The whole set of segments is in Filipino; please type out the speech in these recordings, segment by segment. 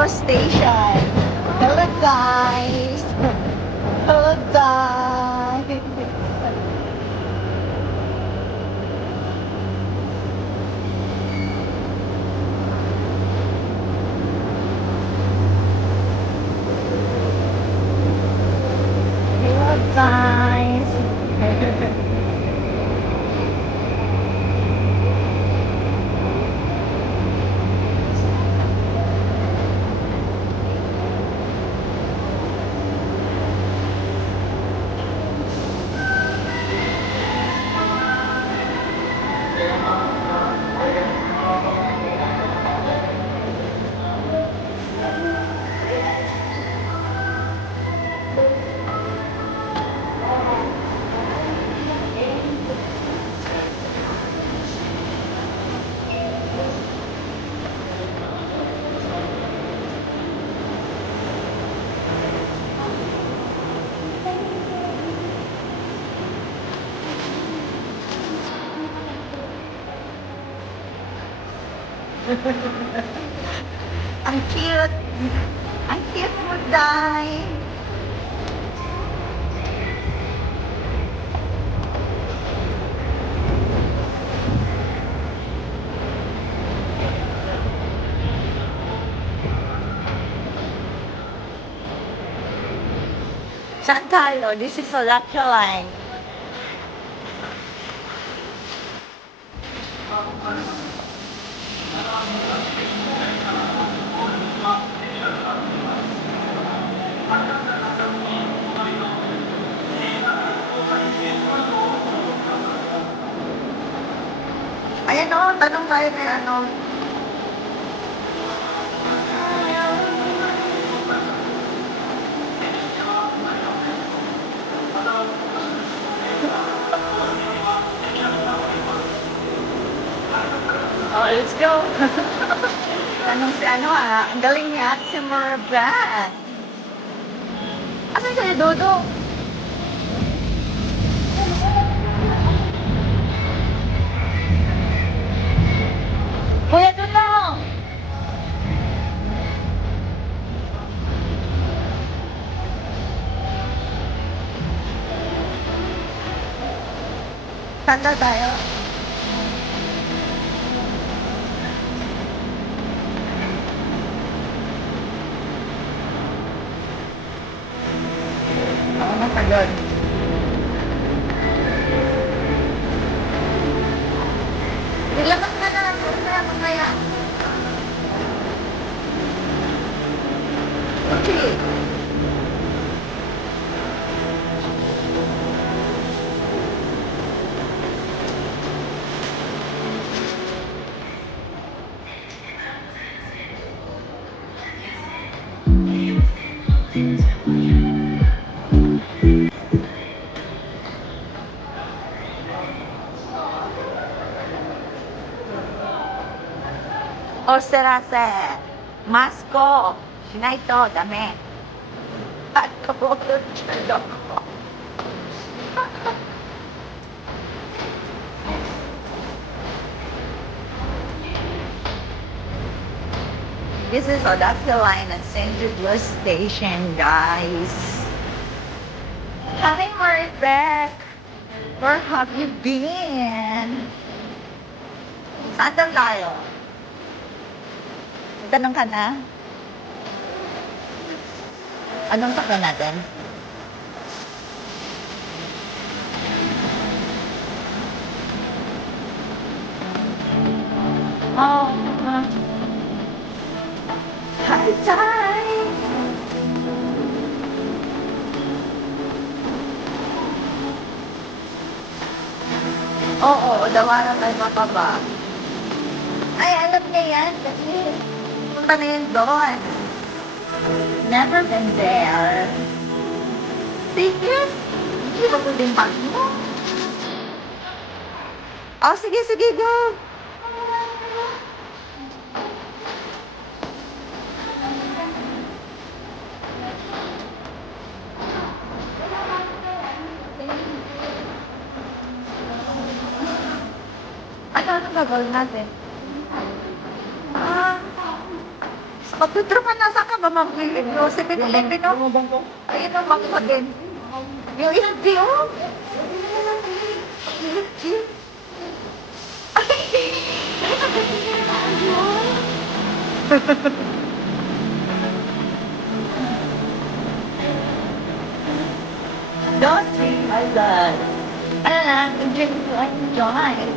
metro station. Hello, guys. Hello, guys. Hello, guys. Ang cute. Ang cute mo, Day. Saan tayo? This is Olache Line. Ayan o, tanong tayo kay ano. Oh, let's go. Tanong si ano ang galing niya si Morbat. Asan kayo, Dodo? Kuya, doon lang. Saan daw tayo? Oo, matagal. Ilabas na lang. Mamaya. Okay. O serase. Masko. Sinaito, dami. At kapulot siya ako. This is Odafia Line at St. Douglas Station, guys. Hi, Maribek. Where have you been? Saan daw tayo? Tanong ka na? Anong takbo natin? Oh, hi, time. Oo, dawaran tayo mapaba. Ay, alam niya yan kasi punta na yun doon. Never been there. Sige. Hindi mo po din bag mo. Oh, sige, sige, go. Ano gagawin natin? Ah, Magdudro ka nasa ka ba, Ma'am Philip? No, 7-Eleven, no? Ayun ang bangko din. Yung LG, oh. LG. Don't be my God. Ano lang, enjoy to enjoy.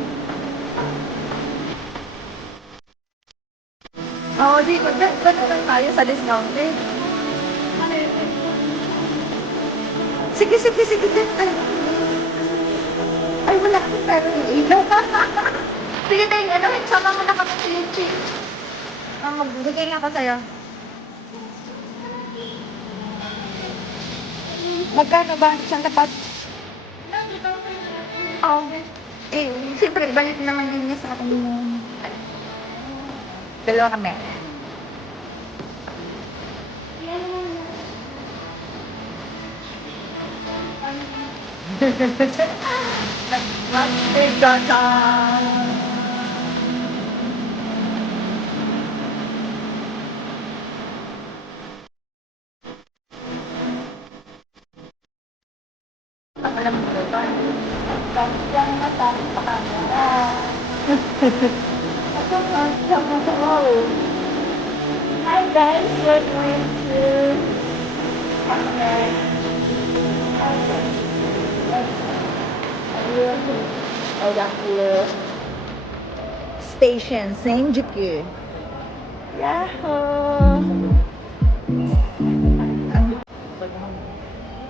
Oo, dito, dyan lang tayo sa discounted. Sige, sige, sige, dyan tayo. Ay, wala akong pera yung ilaw. Sige tayo, ano, sama mo na kami sa Linchi. Magbigay nga ako sa'yo. Magkano ba? Isang tapat? Oo. Eh, siyempre, balik naman din niya sa akin yung... Dalawa kami. Nagmagtigata. Alam mo ba? Lang matapos sa camera. Ako nga, sama ko. Hi guys, we're going to Station, Senjuku. Yahoo!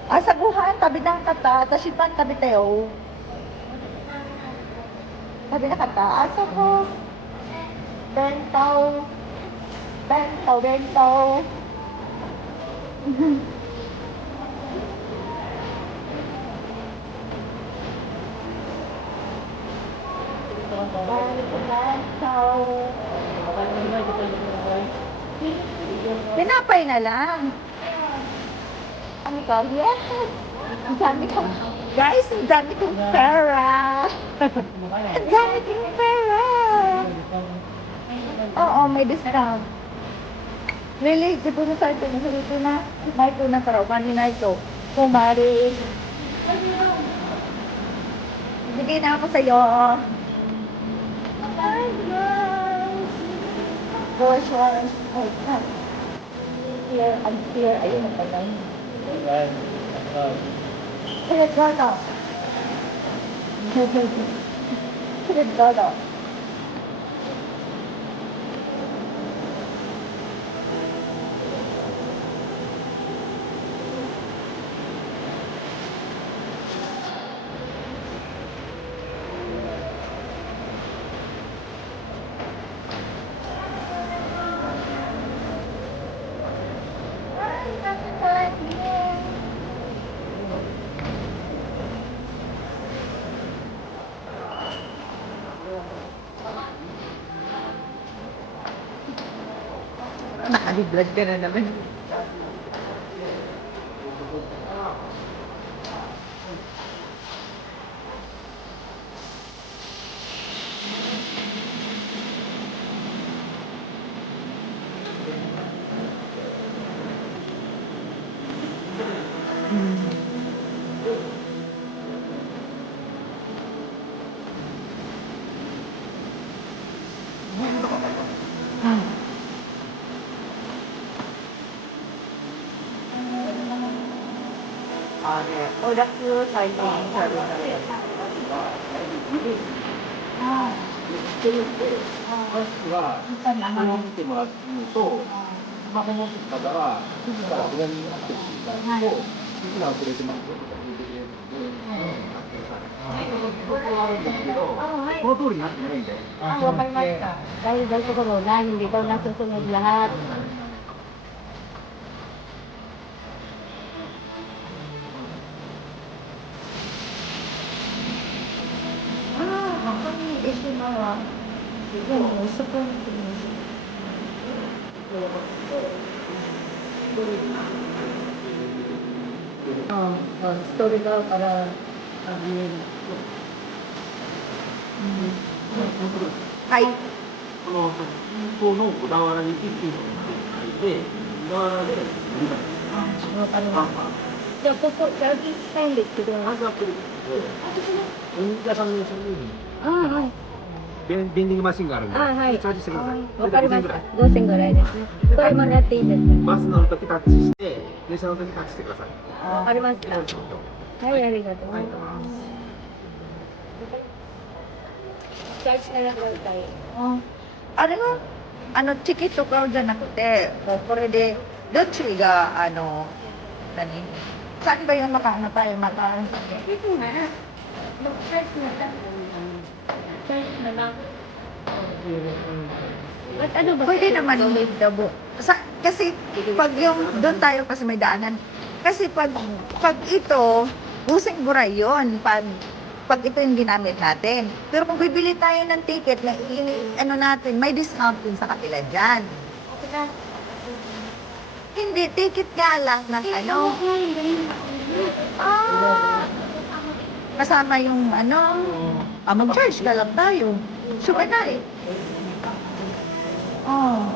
Asaguhan, tabi ng kata, tashipan tabi tayo. Tabi na kata, asago. Bentaw. Bentaw, bentaw. Pinapay na lang. Ano ka? Yes! Ang dami kong... Guys, ang dami kong pera! Ang dami kong pera! Oo, may discount. Really? Di po na sa ito. Ito na. May ito na sa kanina ito. Kumari. Bigay na ako sa'yo. Hi, guys! Gosh, here, I'm here. Ayun na pala. Kaya gata. Kaya gata. Nakaliblad ka na naman. 오락수 타이밍は、見てもらうと、スマホ持ってた方は、すぐからこれにアクセスしていただくと、次が遅れてますよとか言ってくれるので、僕はあるんですけど、この通りになってないんで。わかりました。dahil dahil ko no, na hindi daw nasusunod lahat. Kami issue na yan, sa point. Story daw para sabihin. Hi. この銀行の小田原にっていうのを言っていただい Oh, parang. Dapat po, sabi, silent ko doon.はい。ベンディングマシンがあるんで、はい。チャージしてください。わかりました。5000ぐらいですね。これもらっていいですバス乗るときタッチして、電車のときタッチしてください。か。わかりました。はい、ありがとうございます。チャージしてください。あれは、チケット買うじゃなくて、もうこれで、どっちが、何saan ba yung makaano tayo makaano sa Ito na. Mag-charge na lang. Charge na lang. At ano ba? Pwede naman leave the book. Kasi pag yung doon tayo kasi may daanan. Kasi pag ito, busing buray yun. Pag ito yung ginamit natin. Pero kung bibili tayo ng ticket, natin, may discount din sa kanila dyan. Okay na. Hindi, ticket nga lang na kasama yung mag-charge na lang tayo. Sure na eh. Oh.